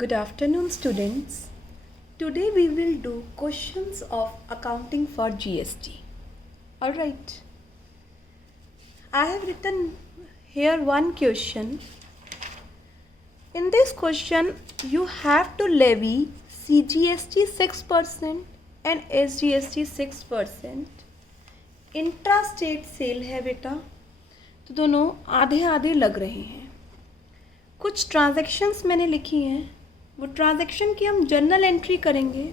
Good afternoon, students. Today we will do questions of accounting for GST. All right. I have written here one question. In this question, you have to levy CGST 6% and SGST 6%. Intrastate sale है बेटा, तो दोनों आधे आधे लग रहे हैं. कुछ ट्रांजैक्शंस मैंने लिखी हैं, वो ट्रांजैक्शन की हम जर्नल एंट्री करेंगे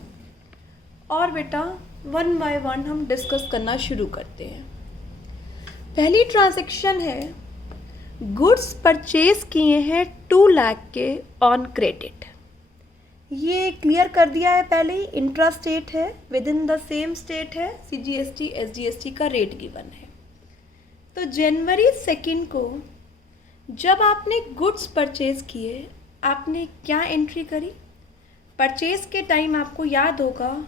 और बेटा वन बाय वन हम डिस्कस करना शुरू करते हैं. पहली ट्रांजैक्शन है, गुड्स परचेज किए हैं 2 लाख के ऑन क्रेडिट. ये क्लियर कर दिया है पहले ही. इंट्रा स्टेट है, with in the same state है, CGST SGST का रेट गिवन है. तो जनवरी 2 को जब आपने गुड्स परचेज किए, आपने क्या एंट्री करी? परचेज के टाइम आपको याद होगा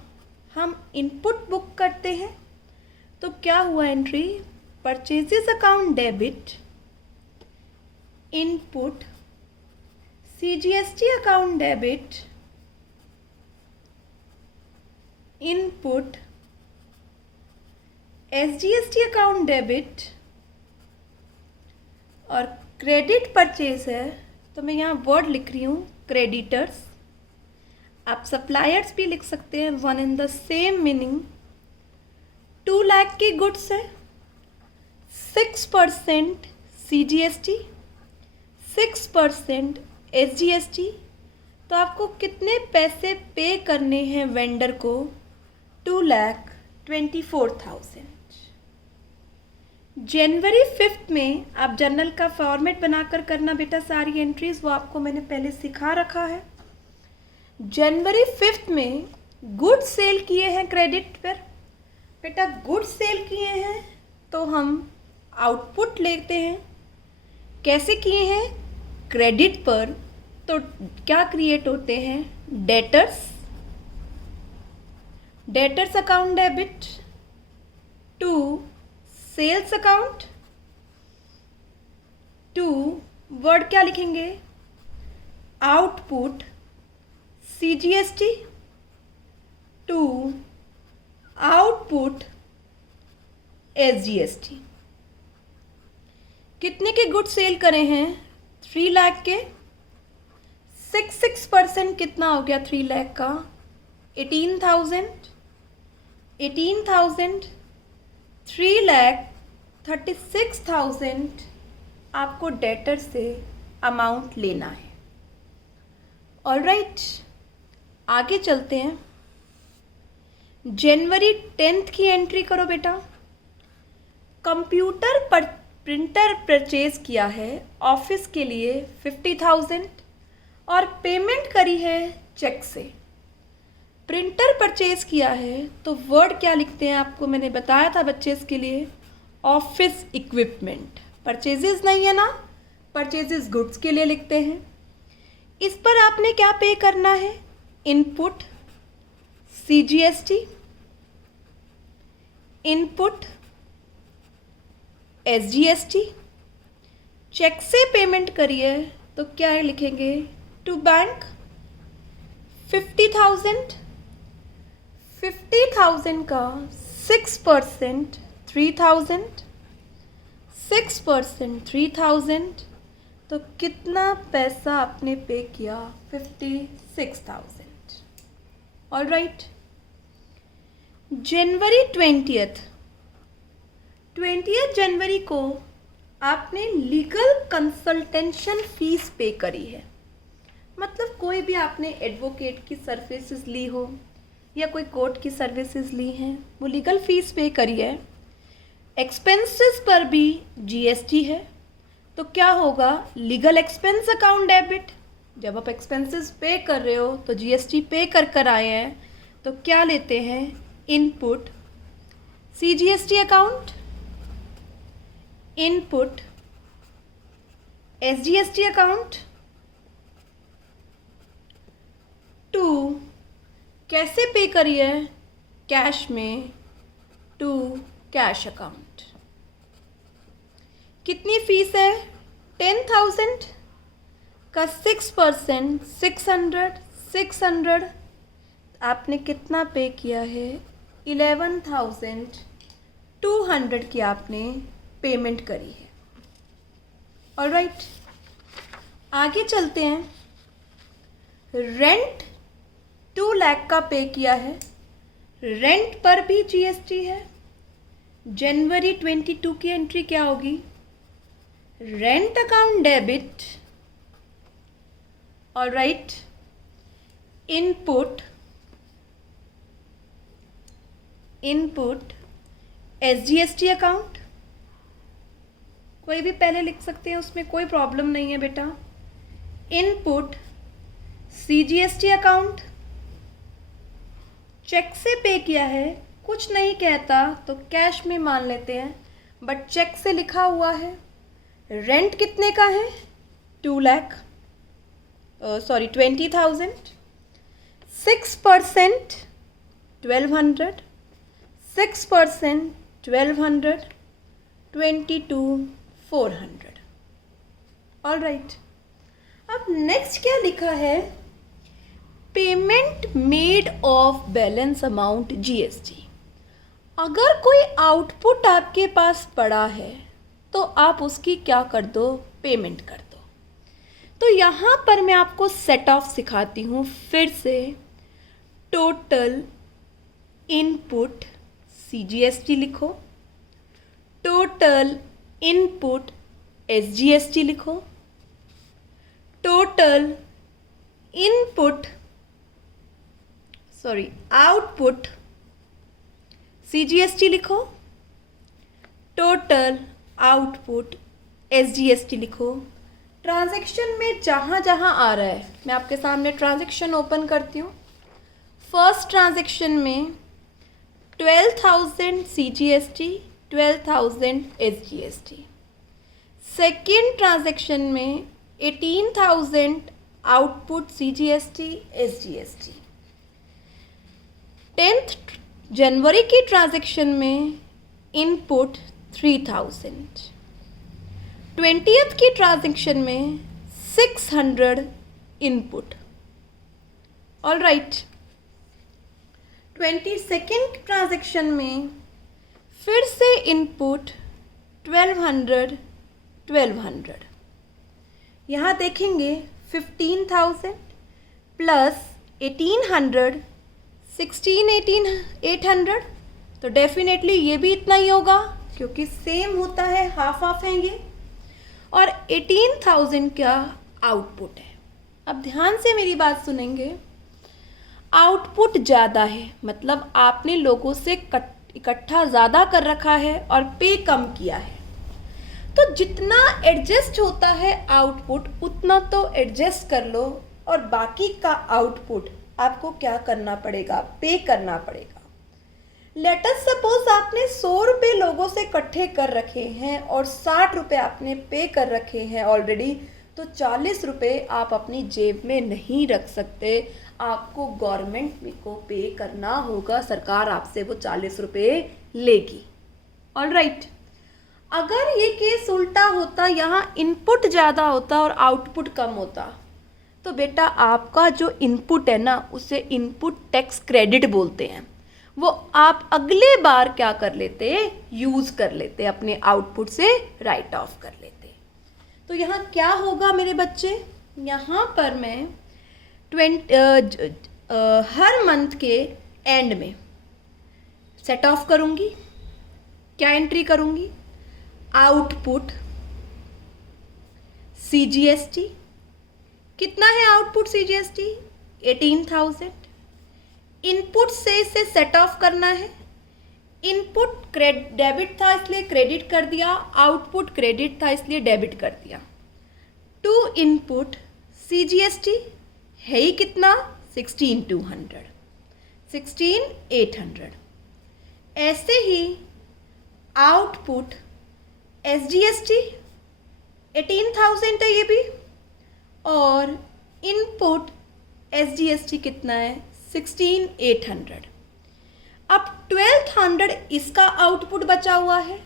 हम इनपुट बुक करते हैं, तो क्या हुआ entry? Purchases account debit, input, CGST account debit, input, SGST account debit और क्रेडिट परचेज है, तो मैं यहाँ वर्ड लिख रही हूँ क्रेडिटर्स. आप सप्लायर्स भी लिख सकते हैं, one in the same meaning. 2 lakh की गुड्स है, 6% CGST, 6% SGST. तो आपको कितने पैसे पे करने हैं वेंडर को? 2,24,000. जनवरी 5 में आप जर्नल का फॉर्मेट बनाकर करना बेटा सारी एंट्रीज, वो आपको मैंने पहले सिखा रखा है. जनवरी 5 में गुड्स सेल किए हैं क्रेडिट पर. बेटा गुड्स सेल किए हैं तो हम आउटपुट लेते हैं. कैसे किए हैं? क्रेडिट पर. तो क्या क्रिएट होते हैं? Debtors account debit to sales account, to word क्या लिखेंगे? Output CGST, to output SGST. कितने के गुड सेल करे हैं? 3 लाख के. 6% कितना हो गया 3 लाख का? 18,000. 3,36,000 आपको डेटर से अमाउंट लेना है. ऑलराइट, आगे चलते हैं. जनवरी 10 की एंट्री करो बेटा. कंप्यूटर पर प्रिंटर परचेज किया है ऑफिस के लिए 50,000 और पेमेंट करी है चेक से. प्रिंटर परचेज किया है तो वर्ड क्या लिखते हैं? आपको मैंने बताया था बच्चे के लिए, ऑफिस इक्विपमेंट. परचेजेस नहीं है ना, परचेजेस गुड्स के लिए लिखते हैं. इस पर आपने क्या पे करना है? Input CGST, input SGST. Cheque से पेमेंट करिए तो क्या लिखेंगे? To bank. 50,000 का 6% 3,000, 6% 3,000. तो कितना पैसा आपने पे किया? 56,000. ऑलराइट. जनवरी 20 जनवरी को आपने लीगल कंसल्टेशन फीस पे करी है. मतलब कोई भी आपने एडवोकेट की सर्विसेज ली हो या कोई कोर्ट की सर्विसेज ली हैं, वो लीगल फीस पे करी है. एक्सपेंसेस पर भी GST है, तो क्या होगा? Legal expense account debit. जब आप एक्सपेंसेस पे कर रहे हो तो GST पे कर आए हैं, तो क्या लेते हैं? Input CGST account, input SGST account. To कैसे पे करिए? कैश में, टू कैश अकाउंट. कितनी फीस है? 10,000. का 6%, 600 आपने कितना पे किया है? 11,200 की आपने पेमेंट करी है। ऑलराइट, आगे चलते हैं। रेंट 2 लाख का पे किया है, रेंट पर भी जीएसटी है। जनवरी 22 की एंट्री क्या होगी? Rent account debit. Alright, input SGST account, कोई भी पहले लिख सकते हैं, उसमें कोई प्रॉब्लम नहीं है बेटा। इनपुट सीजीएसटी अकाउंट, चेक से पे किया है, कुछ नहीं कहता तो कैश में मान लेते हैं, बट चेक से लिखा हुआ है। रेंट कितने का है? 2 लाख, 20,000। 6% 1200, 6% 1200, 22,400। ऑलराइट, अब नेक्स्ट क्या लिखा है? Payment made of balance amount GST. अगर कोई आउटपुट आपके पास पड़ा है तो आप उसकी क्या कर दो? पेमेंट कर दो। तो यहाँ पर मैं आपको सेट ऑफ सिखाती हूँ फिर से। टोटल इनपुट सीजीएसटी लिखो, टोटल इनपुट एसजीएसटी लिखो, टोटल इनपुट आउटपुट सीजीएसटी लिखो, टोटल आउटपुट एसजीएसटी लिखो। ट्रांजैक्शन में जहाँ जहाँ आ रहा है, मैं आपके सामने ट्रांजैक्शन ओपन करती हूँ। फर्स्ट ट्रांजैक्शन में 12,000 सीजीएसटी, 12,000 एसजीएसटी। सेकेंड ट्रांजैक्शन में 18,000 आउटपुट सीजीएसटी, एसजीएसटी। 10th जनवरी की ट्रांजैक्शन में इनपुट 3,000। 20th की ट्रांजैक्शन में 600 इनपुट। ऑलराइट, 22nd ट्रांजैक्शन में फिर से इनपुट 1200। यहाँ देखेंगे 15,000 प्लस 1,800, 800, तो डेफिनेटली ये भी इतना ही होगा क्योंकि सेम होता है, हाफ हाफ है ये। और 18,000 का आउटपुट है। अब ध्यान से मेरी बात सुनेंगे। आउटपुट ज़्यादा है, मतलब आपने लोगों से इकट्ठा ज़्यादा कर रखा है और पे कम किया है, तो जितना एडजस्ट होता है आउटपुट उतना तो एडजस्ट कर लो, और बाकी का आउटपुट आपको क्या करना पड़ेगा? पे करना पड़ेगा। लेट अस सपोज आपने 100 रुपये लोगों से इकट्ठे कर रखे हैं और 60 रुपये आपने पे कर रखे हैं ऑलरेडी, तो 40 रुपये आप अपनी जेब में नहीं रख सकते, आपको गवर्नमेंट को पे करना होगा, सरकार आपसे वो 40 रुपये लेगी। ऑलराइट, अगर ये केस उल्टा होता, यहाँ इनपुट ज़्यादा होता और आउटपुट कम होता, तो बेटा आपका जो इनपुट है ना, उसे इनपुट टैक्स क्रेडिट बोलते हैं, वो आप अगले बार क्या कर लेते? यूज़ कर लेते, अपने आउटपुट से राइट ऑफ कर लेते। तो यहाँ क्या होगा मेरे बच्चे? यहाँ पर मैं हर मंथ के एंड में सेट ऑफ करूँगी। क्या एंट्री करूँगी? आउटपुट सीजीएसटी, कितना है आउटपुट सीजीएसटी? 18,000। इनपुट से इसे सेट ऑफ करना है। इनपुट डेबिट था इसलिए क्रेडिट कर दिया, आउटपुट क्रेडिट था इसलिए डेबिट कर दिया। टू इनपुट सीजीएसटी है ही कितना? 16,200, 16,800। ऐसे ही आउटपुट एसजीएसटी 18,000 है ये भी, और इनपुट एसजीएसटी कितना है? 16,800। अब 1,200 इसका आउटपुट बचा हुआ है,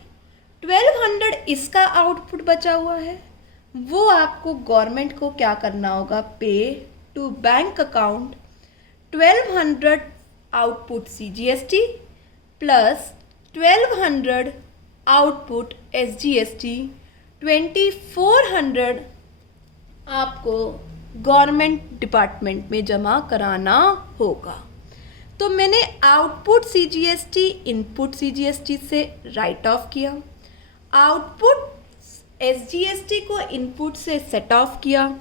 1,200 इसका आउटपुट बचा हुआ है, वो आपको गवर्नमेंट को क्या करना होगा, pay to bank account 1200 output CGST plus 1200 output SGST, 2400 आपको गवर्नमेंट डिपार्टमेंट में जमा कराना होगा। तो मैंने आउटपुट CGST इनपुट CGST से राइट ऑफ किया, आउटपुट SGST को इनपुट से सेट ऑफ किया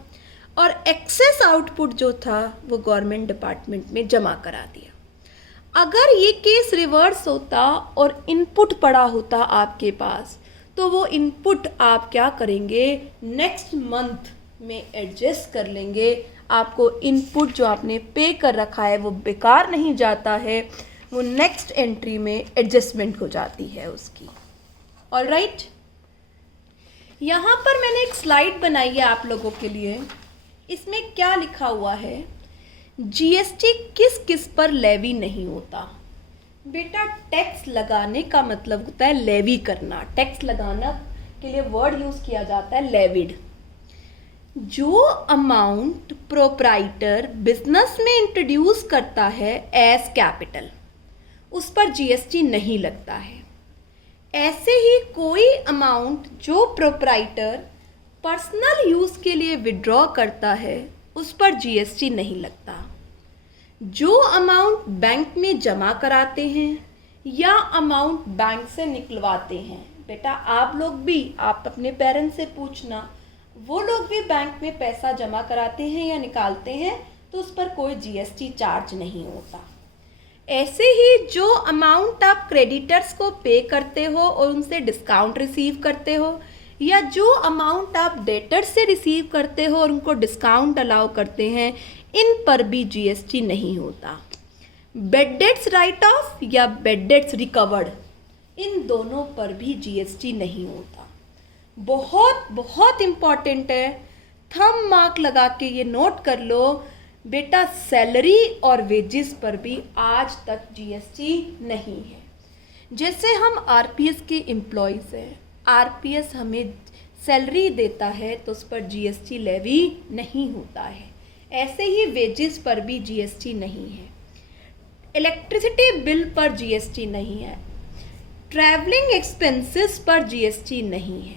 और एक्सेस आउटपुट जो था वो गवर्नमेंट डिपार्टमेंट में जमा करा दिया। अगर ये केस रिवर्स होता और इनपुट पड़ा होता आपके पास, तो वो इनपुट आप क्या करेंगे, नेक्स्ट मंथ में एडजस्ट कर लेंगे। आपको इनपुट जो आपने पे कर रखा है वो बेकार नहीं जाता है, वो नेक्स्ट एंट्री में एडजस्टमेंट हो जाती है उसकी। ऑल राइट, यहाँ पर मैंने एक स्लाइड बनाई है आप लोगों के लिए। इसमें क्या लिखा हुआ है, GST किस किस पर लेवी नहीं होता। बेटा टैक्स लगाने का मतलब होता है लेवी करना। टैक्स लगाना के लिए वर्ड यूज किया जाता है लेविड। जो अमाउंट प्रोप्राइटर बिजनेस में इंट्रोड्यूस करता है एज कैपिटल, उस पर GST नहीं लगता है। ऐसे ही कोई अमाउंट जो प्रोप्राइटर पर्सनल यूज के लिए विड्रॉ करता है उस पर GST नहीं लगता। जो अमाउंट बैंक में जमा कराते हैं या अमाउंट बैंक से निकलवाते हैं, बेटा आप लोग भी, आप अपने पेरेंट्स से पूछना, वो लोग भी बैंक में पैसा जमा कराते हैं या निकालते हैं तो उस पर कोई GST चार्ज नहीं होता। ऐसे ही जो अमाउंट आप क्रेडिटर्स को पे करते हो और उनसे डिस्काउंट रिसीव करते हो, या जो अमाउंट आप डेटर्स से रिसीव करते हो और उनको डिस्काउंट अलाउ करते हैं, इन पर भी GST नहीं होता। बेड डेट्स राइट ऑफ या बेड डेट्स रिकवर्ड, इन दोनों पर भी GST नहीं होता। बहुत बहुत इम्पॉर्टेंट है, थंब मार्क लगा के ये नोट कर लो बेटा, सैलरी और वेजेस पर भी आज तक GST नहीं है। जैसे हम RPS के एम्प्लॉयज़ हैं, RPS हमें सैलरी देता है तो उस पर GST लेवी नहीं होता है। ऐसे ही वेजेस पर भी GST नहीं है। इलेक्ट्रिसिटी बिल पर GST नहीं है। ट्रैवलिंग एक्सपेंसेस पर GST नहीं है।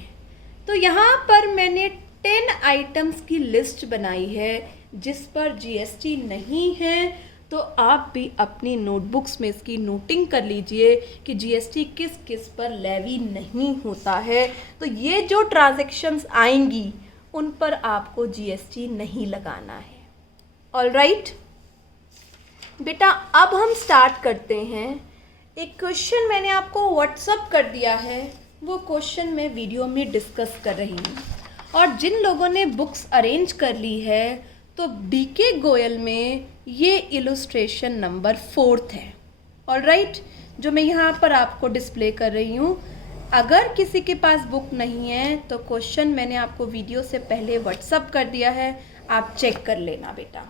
तो यहाँ पर मैंने 10 आइटम्स की लिस्ट बनाई है जिस पर GST नहीं है। तो आप भी अपनी नोटबुक्स में इसकी नोटिंग कर लीजिए कि GST किस किस पर लेवी नहीं होता है। तो ये जो ट्रांजैक्शंस आएंगी उन पर आपको GST नहीं लगाना है। ऑल राइट बेटा, अब हम स्टार्ट करते हैं। एक क्वेश्चन मैंने आपको व्हाट्सअप कर दिया है, वो क्वेश्चन मैं वीडियो में डिस्कस कर रही हूँ। और जिन लोगों ने बुक्स अरेंज कर ली है तो BK गोयल में ये इलुस्ट्रेशन नंबर 4 है। ऑल राइट, जो मैं यहाँ पर आपको डिस्प्ले कर रही हूँ। अगर किसी के पास बुक नहीं है तो क्वेश्चन मैंने आपको वीडियो से पहले व्हाट्सअप कर दिया है, आप चेक कर लेना बेटा।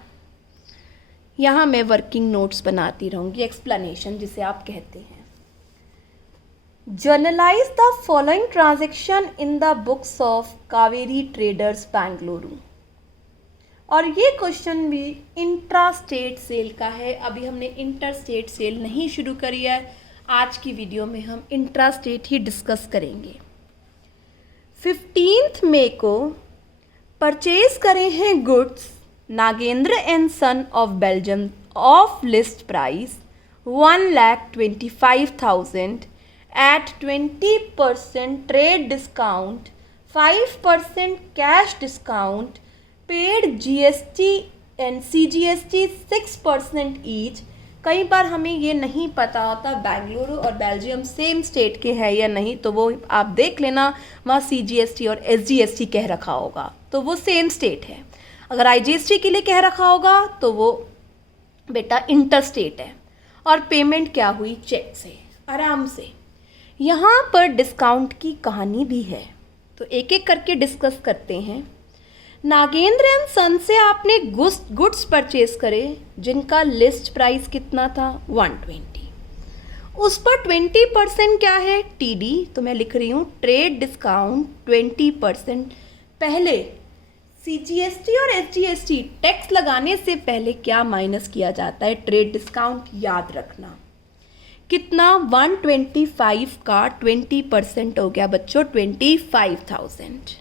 यहाँ मैं वर्किंग नोट्स बनाती रहूँगी, एक्सप्लेनेशन जिसे आप कहते हैं। Generalized the following transaction in the books of Kaveri traders Bengaluru. और ये क्वेश्चन भी इंट्रा स्टेट सेल का है। अभी हमने इंटर स्टेट सेल नहीं शुरू करी है, आज की वीडियो में हम इंट्रा स्टेट ही डिस्कस करेंगे। 15 मई को परचेज करे हैं goods Nagendra and son of Belgium of list price 1,25,000 at 20% trade discount, 5% cash discount, paid GST and CGST 6% each। कई बार हमें ये नहीं पता होता बेंगलुरु और बेल्जियम सेम स्टेट के है या नहीं, तो वो आप देख लेना, वहाँ CGST और SGST कह रखा होगा तो वो सेम स्टेट है। अगर IGST के लिए कह रखा होगा तो वो बेटा इंटर स्टेट है। और पेमेंट क्या हुई, चेक से, आराम से। यहाँ पर डिस्काउंट की कहानी भी है, तो एक एक करके डिस्कस करते हैं। नागेंद्र एंड सन से आपने गुड्स परचेज करे जिनका लिस्ट प्राइस कितना था 120, उस पर 20% क्या है TD, तो मैं लिख रही हूँ ट्रेड डिस्काउंट 20%, पहले CGST और SGST टैक्स लगाने से पहले क्या माइनस किया जाता है? Trade discount. याद रखना कितना? 125 का 20% हो गया बच्चों 25,000।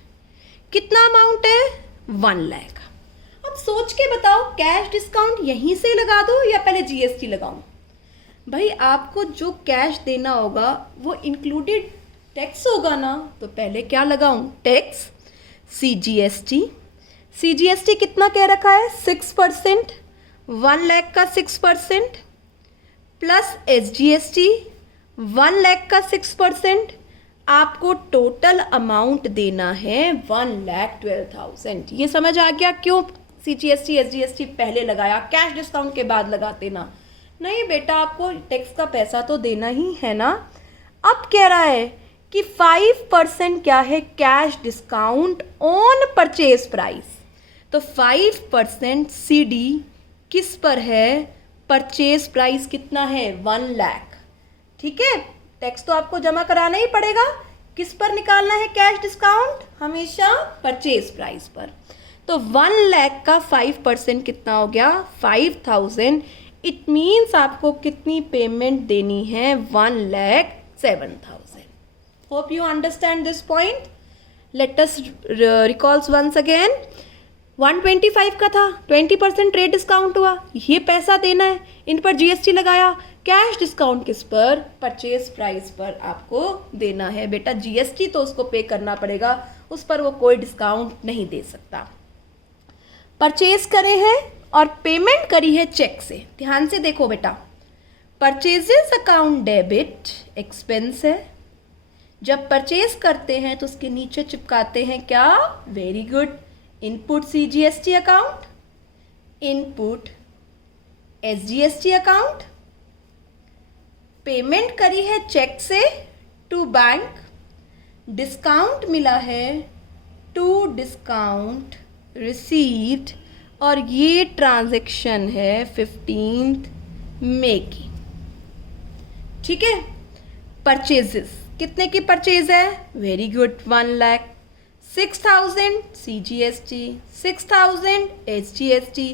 कितना अमाउंट है? 1 लाख। अब सोच के बताओ, कैश डिस्काउंट यहीं से लगा दो या पहले GST लगाऊं? भाई आपको जो कैश देना होगा वो इंक्लूडेड टैक्स होगा ना, तो पहले क्या लगाऊं? टैक्स। CGST कितना कह रखा है? 6%। 1 लाख का 6% प्लस SGST 1 लाख का 6%। आपको टोटल अमाउंट देना है 1,12,000। ये समझ आ गया क्यों CGST SGST पहले लगाया, कैश डिस्काउंट के बाद लगाते ना? नहीं बेटा, आपको टैक्स का पैसा तो देना ही है ना। अब कह रहा है कि 5% क्या है? Cash discount on purchase price. तो 5% CD किस पर है? परचेज प्राइस कितना है? 1 लाख। ठीक है, टैक्स तो आपको जमा कराना ही पड़ेगा। किस पर निकालना है कैश डिस्काउंट? हमेशा परचेज प्राइस पर। तो 1 लाख का 5% कितना हो गया? 5,000। इट मीन्स आपको कितनी पेमेंट देनी है? 1,07,000। Hope you understand this point. Let us recalls once again. 125 का था, 20% ट्रेड डिस्काउंट हुआ, ये पैसा देना है, इन पर GST लगाया। कैश डिस्काउंट किस पर? परचेज प्राइस पर आपको देना है बेटा। GST तो उसको पे करना पड़ेगा, उस पर वो कोई डिस्काउंट नहीं दे सकता। परचेज करे हैं और पेमेंट करी है चेक से। ध्यान से देखो बेटा, परचेजेस अकाउंट डेबिट एक्सपेंस है। जब परचेज करते हैं तो उसके नीचे चिपकाते हैं क्या? Very good, input CGST account, input SGST account. Payment करी है चेक से टू बैंक, डिस्काउंट मिला है टू डिस्काउंट रिसीव्ड, और ये ट्रांजैक्शन है 15 मई की। ठीक है, परचेजेस कितने की परचेज है? Very good, 1 lakh. 6,000 CGST, 6,000 SGST।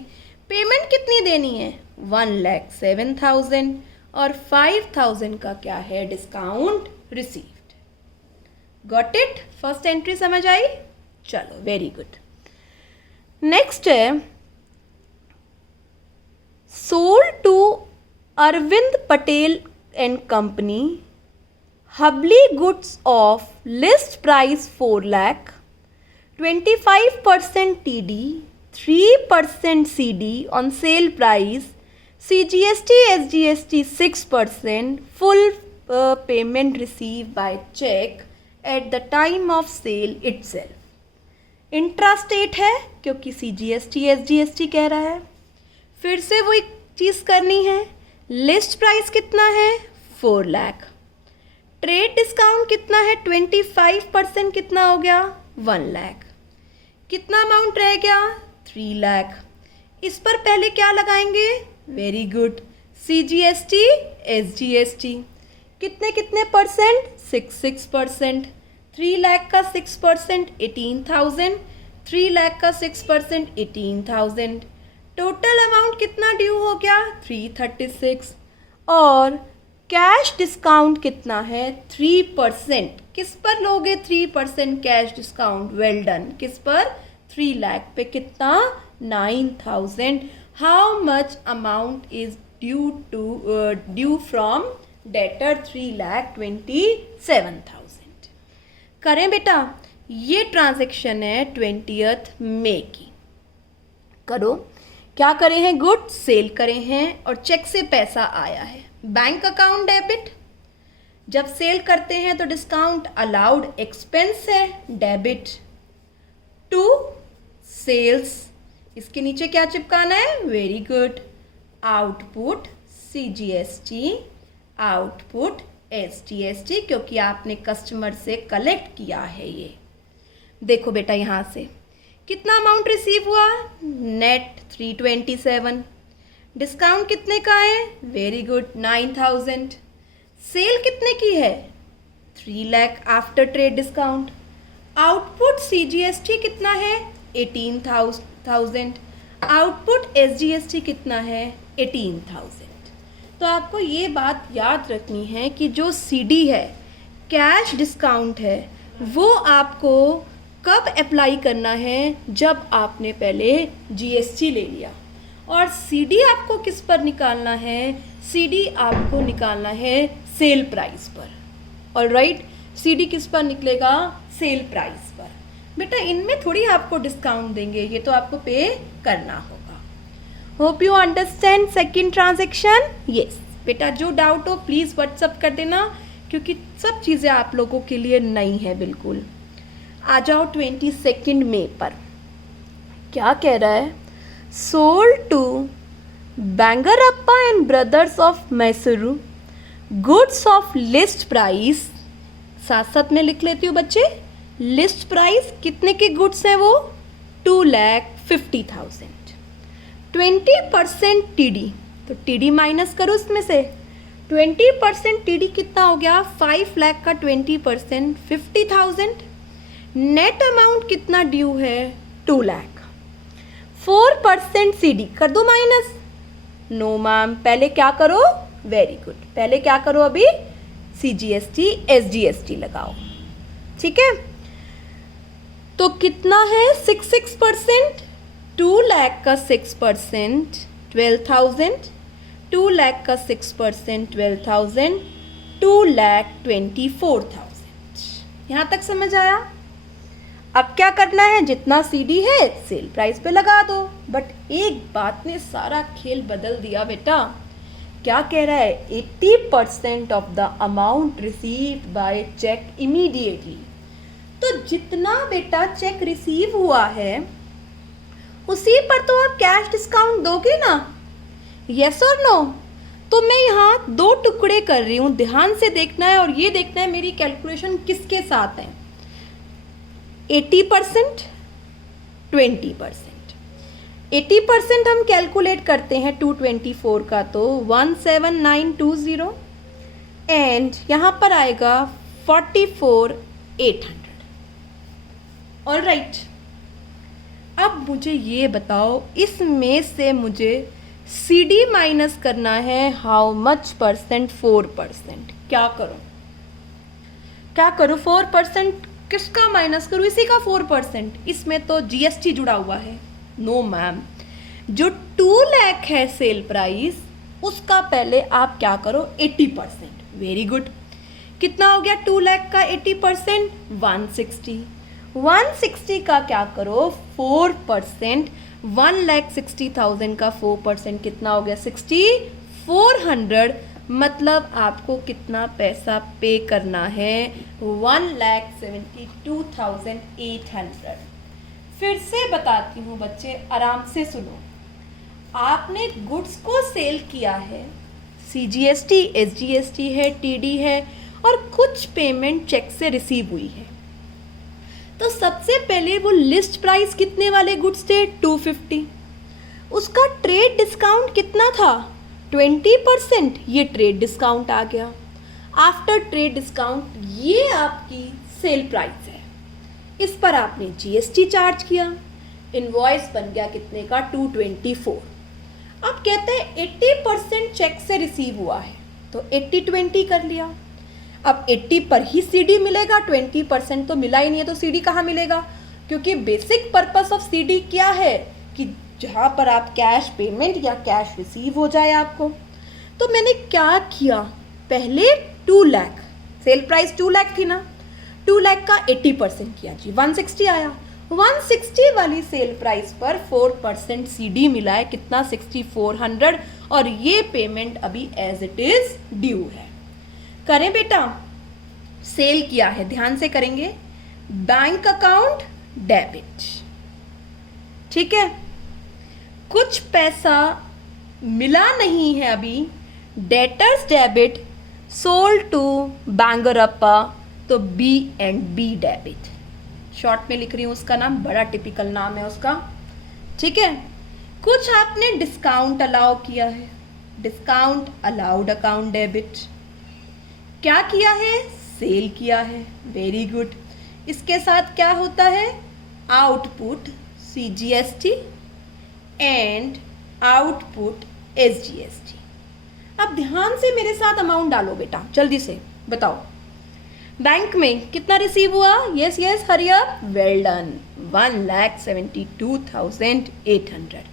Payment कितनी देनी है? 1,07,000 और 5,000 का क्या है? Discount received. Got it? First entry समझ आई? चलो वेरी गुड। नेक्स्ट है sold to Arvind Patel and company Hubli goods of list price 4 lakh, 25% TD, 3% CD on sale price, CGST SGST 6%, full payment received by check at the time of sale itself. Intrastate है क्योंकि CGST SGST कह रहा है। फिर से वो एक चीज़ करनी है। लिस्ट प्राइस कितना है? 4 लाख। ट्रेड डिस्काउंट कितना है? 25% कितना हो गया? 1 लाख। कितना अमाउंट रह गया? 3 लाख। इस पर पहले क्या लगाएंगे? Very good, CGST SGST। कितने कितने परसेंट? 6%। 3 लाख का 6% 18,000, 3 लाख का 6% 18,000। टोटल अमाउंट कितना ड्यू हो गया? 336। और कैश डिस्काउंट कितना है? 3%। किस पर लोगे 3% कैश डिस्काउंट? Well done. किस पर? 3 लाख पे। कितना? 9,000। How much amount is due from debtor? 3,27,000। करें बेटा, ये ट्रांजैक्शन है 20 मई की। करो। क्या करे हैं? गुड सेल करे हैं और चेक से पैसा आया है। Bank account debit. जब सेल करते हैं तो डिस्काउंट अलाउड एक्सपेंस है, डेबिट टू सेल्स। इसके नीचे क्या चिपकाना है? Very good, output CGST, output SGST, क्योंकि आपने कस्टमर से कलेक्ट किया है। ये देखो बेटा, यहाँ से कितना अमाउंट रिसीव हुआ? नेट 327। डिस्काउंट कितने का है? Very good, 9,000। सेल कितने की है? 3 lakh after trade discount. Output CGST कितना है 18,000, आउटपुट SGST कितना है 18,000। तो आपको ये बात याद रखनी है कि जो CD है, कैश डिस्काउंट है, वो आपको कब अप्लाई करना है, जब आपने पहले GST ले लिया। और CD आपको किस पर निकालना है, CD आपको निकालना है सेल प्राइस पर। ऑलराइट, CD किस पर निकलेगा, सेल प्राइस पर। बेटा इनमें थोड़ी आपको डिस्काउंट देंगे, ये तो आपको पे करना होगा। Hope you understand second transaction. Yes बेटा, जो डाउट हो प्लीज़ व्हाट्सअप कर देना, क्योंकि सब चीज़ें आप लोगों के लिए नई है बिल्कुल। आ जाओ 22 मई पर, क्या कह रहा है, sold to Bangarappa and brothers of Mysuru goods of list price. साथ साथ में लिख लेती हूँ बच्चे, लिस्ट प्राइस कितने के गुड्स हैं वो, 2,50,000। 20% TD, तो TD माइनस करो इसमें से। 20% TD कितना हो गया, 5 लाख का 20% 50,000। नेट अमाउंट कितना ड्यू है, 2 लाख। 4% CD कर दो माइनस। नो मैम, पहले क्या करो, वेरी गुड, पहले क्या करो, अभी CGST SGST लगाओ। ठीक है, तो कितना है, 6%। 2 लाख का 6% 12,000, 2 लाख का 6% 12,000, 2,24,000। यहाँ तक समझ आया। अब क्या करना है, जितना CD है सेल प्राइस पे लगा दो। बट एक बात ने सारा खेल बदल दिया बेटा। क्या कह रहा है, 80% of the amount received by cheque immediately. तो जितना बेटा चेक रिसीव हुआ है उसी पर तो आप कैश डिस्काउंट दोगे ना, यस और नो। तो मैं यहाँ 2 टुकड़े कर रही हूँ, ध्यान से देखना है और ये देखना है मेरी कैलकुलेशन किसके साथ है। 80%, 20%। 80% हम कैलकुलेट करते हैं 224 का, तो 17920 एंड यहाँ पर आएगा 44,800। ऑलराइट, अब मुझे ये बताओ, इसमें से मुझे CD माइनस करना है, हाउ मच परसेंट, 4%। क्या करो, क्या करूँ, 4% किसका माइनस करूँ, इसी का 4%। इसमें तो GST जुड़ा हुआ है। नो मैम, जो 2 लाख है सेल प्राइस, उसका पहले आप क्या करो, 80%। वेरी गुड, कितना हो गया 2 लाख का 80%, 160। 160 का क्या करो, 4%। 1,60,000 का 4% कितना हो गया, 6,400। मतलब आपको कितना पैसा पे करना है, 1,72,800। फिर से बताती हूँ बच्चे, आराम से सुनो। आपने गुड्स को सेल किया है, CGST SGST है, TD है, और कुछ पेमेंट चेक से रिसीव हुई है। तो सबसे पहले वो लिस्ट प्राइस कितने वाले गुड्स थे, 250। उसका ट्रेड डिस्काउंट कितना था, 20%। ये ट्रेड डिस्काउंट आ गया। आफ्टर ट्रेड डिस्काउंट ये आपकी सेल प्राइस है, इस पर आपने GST चार्ज किया, इनवॉइस बन गया कितने का, 224। अब कहते हैं 80% चेक से रिसीव हुआ है, तो 80-20 कर लिया। अब 80 पर ही CD मिलेगा, 20% तो मिला ही नहीं है, तो CD कहाँ मिलेगा, क्योंकि बेसिक पर्पस ऑफ CD क्या है कि जहाँ पर आप कैश पेमेंट या कैश रिसीव हो जाए आपको। तो मैंने क्या किया, पहले 2 लाख, सेल प्राइस 2 लाख थी ना, 2 लाख का 80% किया जी, 160 आया। 160 वाली सेल प्राइस पर 4% CD मिला है, कितना, 6,400, और ये पेमेंट अभी एज इट इज ड्यू है। करें बेटा, सेल किया है, ध्यान से करेंगे, बैंक अकाउंट डेबिट, ठीक है। कुछ पैसा मिला नहीं है अभी, डेटर्स डेबिट, सोल्ड टू बैंगरप्पा, तो B&B डेबिट, शॉर्ट में लिख रही हूँ उसका नाम, बड़ा टिपिकल नाम है उसका, ठीक है। कुछ आपने डिस्काउंट अलाउ किया है, डिस्काउंट अलाउड अकाउंट डेबिट। क्या किया है, सेल किया है, वेरी गुड। इसके साथ क्या होता है, output CGST and output SGST। अब ध्यान से मेरे साथ अमाउंट डालो बेटा, जल्दी से बताओ। बैंक में कितना रिसीव हुआ? Yes yes, hurry up, well done, 1,72,800।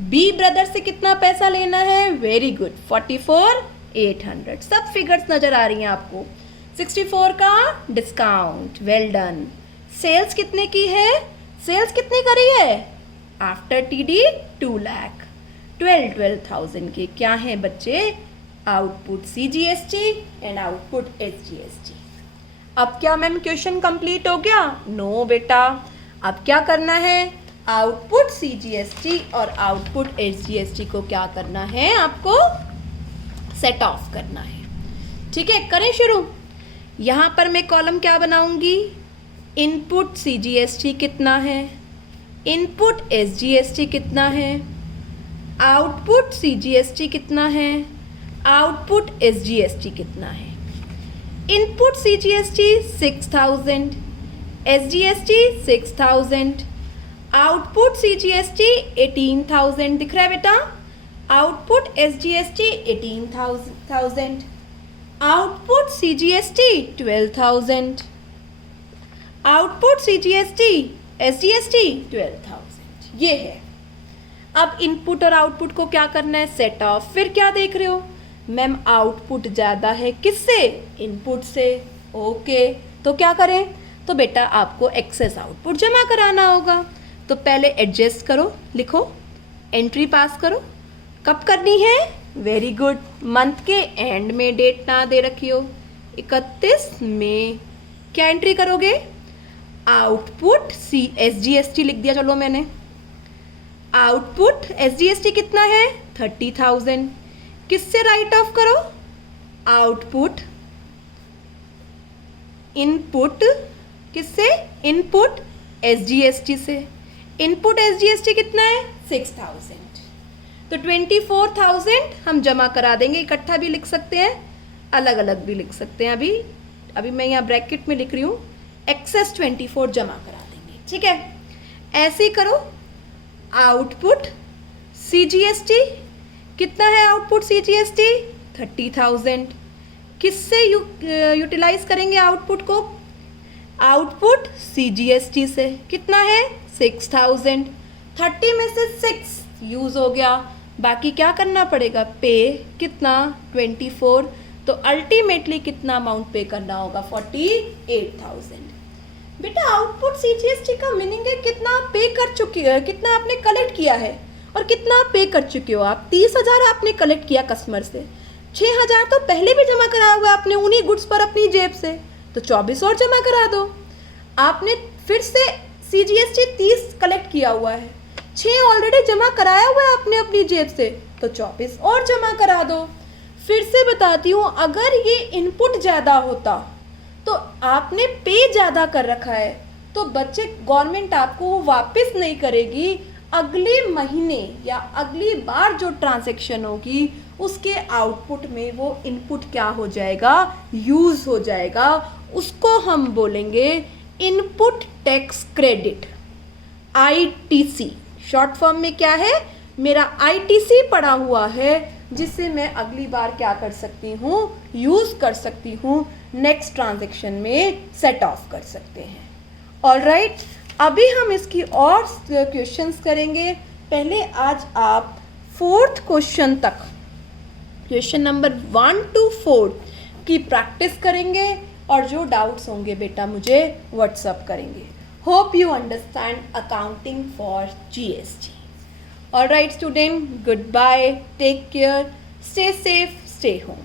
B brother से कितना पैसा लेना है? Very good, 44,800। सब फिगर्स नजर आ रही हैं आपको। 64 का डिस्काउंट, वेल डन। सेल्स कितने की है? सेल्स कितनी करी है? After TD 2 lakh. 12,000 के क्या है बच्चे? Output CGST and output SGST। अब क्या मैम क्वेश्चन कंप्लीट हो गया? नो बेटा, अब क्या करना है? आउटपुट CGST और आउटपुट SGST को क्या करना है? आपको सेट ऑफ करना है। ठीक है, करें शुरू। यहाँ पर मैं कॉलम क्या बनाऊंगी? इनपुट CGST कितना है, इनपुट SGST कितना है, आउटपुट CGST कितना है, आउटपुट SGST कितना है। Input CGST 6,000, SGST 6,000, output CGST 18,000। दिख रहा है बेटा? Output SGST 18,000, output CGST 12,000, output CGST SGST 12,000। ये है। अब इनपुट और आउटपुट को क्या करना है? Set of. फिर क्या देख रहे हो मैम? आउटपुट ज़्यादा है किससे? इनपुट से। ओके, तो क्या करें? तो बेटा आपको एक्सेस आउटपुट जमा कराना होगा। तो पहले एडजस्ट करो, लिखो, एंट्री पास करो। कब करनी है? वेरी गुड, मंथ के एंड में डेट ना दे रखी हो, 31 मई। क्या एंट्री करोगे? आउटपुट SGST लिख दिया, चलो मैंने। आउटपुट SGST कितना है? 30,000। किससे राइट ऑफ करो? आउटपुट इनपुट, किससे? इनपुट SGST से। इनपुट SGST कितना है? 6,000। तो 24,000 हम जमा करा देंगे। इकट्ठा भी लिख सकते हैं, अलग अलग भी लिख सकते हैं। अभी मैं यहाँ ब्रैकेट में लिख रही हूँ, एक्सेस 24 जमा करा देंगे। ठीक है, ऐसे ही करो। आउटपुट CGST कितना है? Output CGST 30,000। किससे यूटिलाइज करेंगे आउटपुट को? आउटपुट CGST से। कितना है? 6,000। 30 में से 6 यूज हो गया, बाकी क्या करना पड़ेगा? पे कितना? 24। तो अल्टीमेटली कितना अमाउंट पे करना होगा? 48,000। बेटा आउटपुट CGST का मीनिंग है कितना आप पे कर चुके हो, कितना आपने कलेक्ट किया है और कितना आप पे कर चुके हो। आप 30,000 आपने कलेक्ट किया कस्टमर से, 6,000 तो पहले भी जमा कराया हुआ आपने उन्हीं गुड्स पर अपनी जेब से, तो 24 और जमा करा दो। आपने फिर से CGST 30 कलेक्ट किया हुआ है, 6 ऑलरेडी जमा कराया हुआ है आपने अपनी जेब से, तो 24 और जमा करा दो। फिर से बताती हूँ, अगर ये इनपुट ज़्यादा होता तो आपने पे ज़्यादा कर रखा है, तो बच्चे गवर्नमेंट आपको वो वापस नहीं करेगी। अगले महीने या अगली बार जो ट्रांजैक्शन होगी उसके आउटपुट में वो इनपुट क्या हो जाएगा? यूज़ हो जाएगा। उसको हम बोलेंगे input tax credit, ITC। Short form में क्या है? मेरा ITC पड़ा हुआ है, जिससे मैं अगली बार क्या कर सकती हूँ? यूज़ कर सकती हूँ, नेक्स्ट ट्रांजैक्शन में सेट ऑफ कर सकते हैं। ऑलराइट, अभी हम इसकी और क्वेश्चंस करेंगे। पहले आज आप 4th क्वेश्चन तक, क्वेश्चन नंबर 1 to 4 की प्रैक्टिस करेंगे, और जो डाउट्स होंगे बेटा मुझे व्हाट्सअप करेंगे। Hope you understand accounting for GST। Alright student, good bye, take care, stay safe, stay home.